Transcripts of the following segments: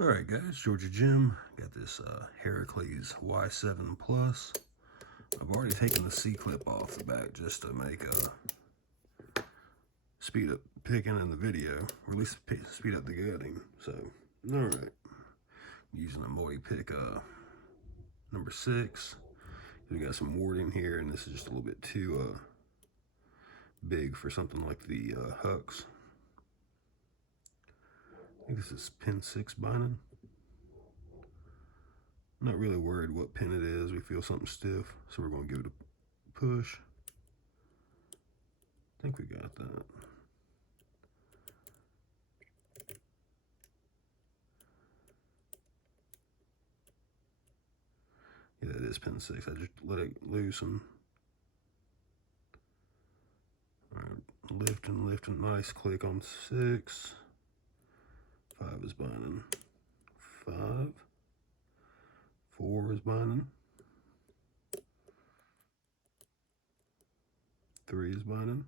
Alright guys, Georgia Jim, got this Heracles Y7 Plus. I've already taken the C-clip off the back just to make speed up picking in the video, or at least speed up the gutting. So, alright, using a Moy pick number 6. We got some warding here, and this is just a little bit too big for something like the Hux. I think this is pin 6 binding. I'm not really worried what pin it is. We feel something stiff, so we're going to give it a push. I think we got that. Yeah, that is pin 6. I just let it loosen. All right, lifting, nice click on 6. 5 is binding. 5. 4 is binding. 3 is binding.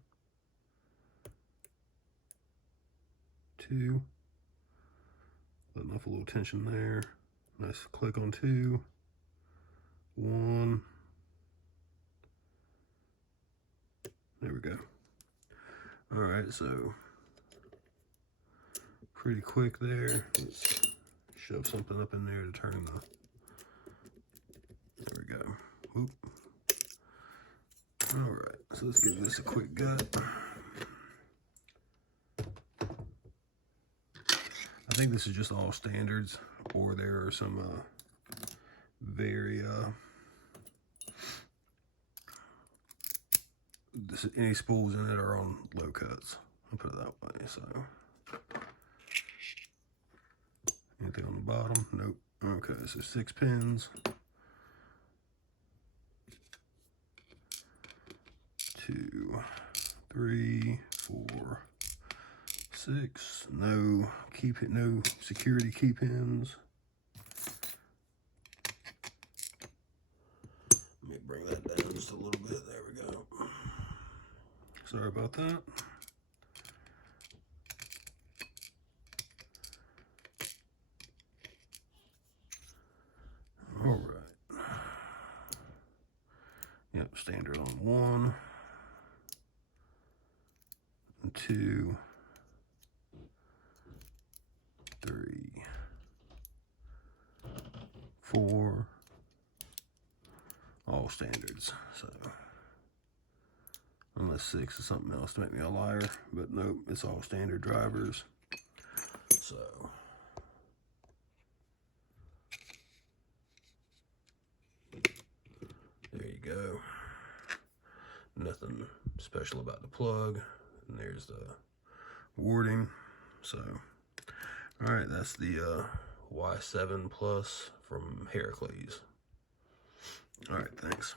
2. Letting off a little tension there. Nice click on 2. 1. There we go. All right, so pretty quick there. Let's shove something up in there to turn the. There we go. Whoop. All right, so let's give this a quick gut. I think this is just all standards, or there are some very any spools in it are on low cuts. I'll put it that way. So anything on the bottom? Nope. Okay, so 6 pins. 2, 3, 4, 6. No no security key pins. Let me bring that down just a little bit. There we go. Sorry about that. All right. Yep, standard on 1. 2, 3, 4, all standards. So unless 6 is something else to make me a liar, but nope, it's all standard drivers. So there you go. Nothing special about the plug. And there's the warding. So, all right, that's the Y7 Plus from Heracles. All right, thanks.